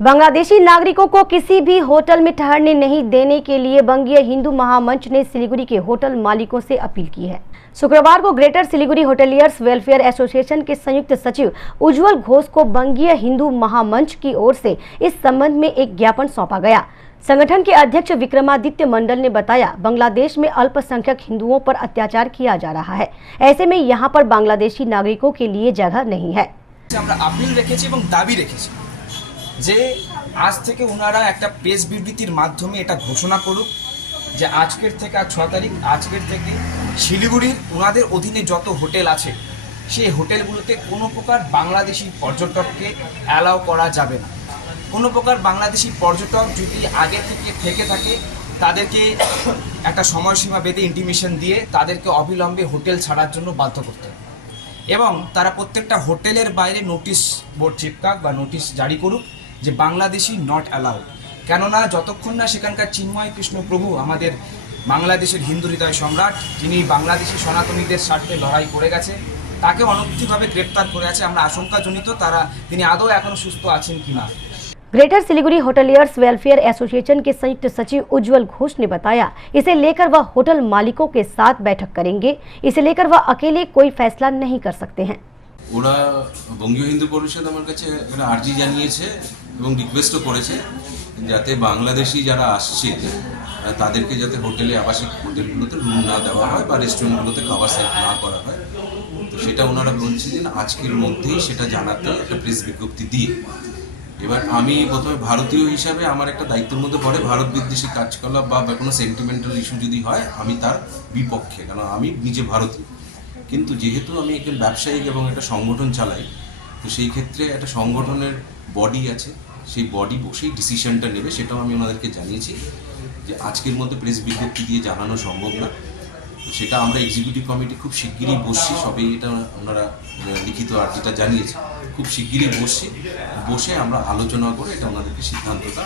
बांग्लादेशी नागरिकों को किसी भी होटल में ठहरने नहीं देने के लिए बंगीय हिंदू महामंच ने सिलीगुड़ी के होटल मालिकों से अपील की है। शुक्रवार को greater Siliguri hoteliers welfare association के संयुक्त सचिव उज्जवल घोष को बंगीय हिंदू महामंच की ओर से इस संबंध में एक ज्ञापन सौंपा गया। संगठन के अध्यक्ष विक्रमादित्य मंडल ने बताया, बांग्लादेश में अल्पसंख्यक हिंदुओं पर अत्याचार किया जा रहा है। ऐसे में यहाँ पर बांग्लादेशी नागरिकों के लिए जगह नहीं है। যে আজ থেকে ওনারা একটা প্রেস বিবৃতির মাধ্যমে এটা ঘোষণা করুক যে আজকের থেকে 6 তারিখ আজকের থেকে শিলিগুড়ির ওনাদের অধীনে যত হোটেল আছে সেই হোটেলগুলোতে কোনো প্রকার বাংলাদেশি পর্যটককে অ্যালাউ করা যাবে না। কোনো প্রকার বাংলাদেশি পর্যটক যদি আগে থেকে থাকে তাদেরকে একটা সময়সীমা বেঁধে ইন্টিমেশন দিয়ে তাদেরকে অবিলম্বে হোটেল ছাড়ার জন্য বাধ্য করতে হবে এবং তারা প্রত্যেকটা হোটেলের বাইরে নোটিশ বোর্ড চিপকাক বা নোটিশ জারি করুক যে বাংলাদেশি নট অ্যালাউড। কেননা যতক্ষণ না সেখানকার চিন্ময় কৃষ্ণ প্রভু আমাদের বাংলাদেশের হিন্দু হৃদয় সম্রাট, যিনি বাংলাদেশি সনাতনীদের স্বার্থে লড়াই করে গেছে, তাকে অনৈতিকভাবে গ্রেপ্তার করে আছে, আমরা আশঙ্কাজনিত তিনি আদৌ এখনো সুস্থ আছেন কিনা। Greater Siliguri hoteliers welfare association के संयुक्त सचिव उज्जवल घोष ने बताया, इसे लेकर वह होटल मालिकों के साथ बैठक करेंगे। इसे लेकर वह अकेले कोई फैसला नहीं कर सकते हैं। ওরা বঙ্গীয় হিন্দু পরিষদ আমার কাছে একটা আর্জি জানিয়েছে এবং রিকোয়েস্টও করেছে যাতে বাংলাদেশি যারা আসছে তাদেরকে যাতে হোটেলে আবাসিক হোটেলগুলোতে রুম না দেওয়া হয় বা রেস্টুরেন্টগুলোতে খাবার সার্ভ না করা হয়। তো সেটা ওনারা বলছে যে আজকের মধ্যেই সেটা জানাতে একটা প্রেস বিজ্ঞপ্তি দিয়ে। এবার আমি প্রথমে ভারতীয় হিসাবে আমার একটা দায়িত্বের মধ্যে পড়ে ভারত বিদ্বেষী কার্যকলাপ বা কোনো সেন্টিমেন্টাল ইস্যু যদি হয় আমি তার বিপক্ষে, কারণ আমি নিজে ভারতীয়। কিন্তু যেহেতু আমি একজন ব্যবসায়িক এবং একটা সংগঠন চালাই, তো সেই ক্ষেত্রে একটা সংগঠনের বডি আছে, সেই বডি বসেই ডিসিশনটা নেবে। সেটাও আমি ওনাদেরকে জানিয়েছি যে আজকের মধ্যে প্রেস বিজ্ঞপ্তি দিয়ে জানানো সম্ভব না। তো সেটা আমরা এক্সিকিউটিভ কমিটি খুব শিগগিরই বসছি, সবাই এটা ওনারা লিখিত আর্জিটা জানিয়েছে, খুব শিগগিরই বসে আমরা আলোচনা করে এটা ওনাদেরকে সিদ্ধান্তটা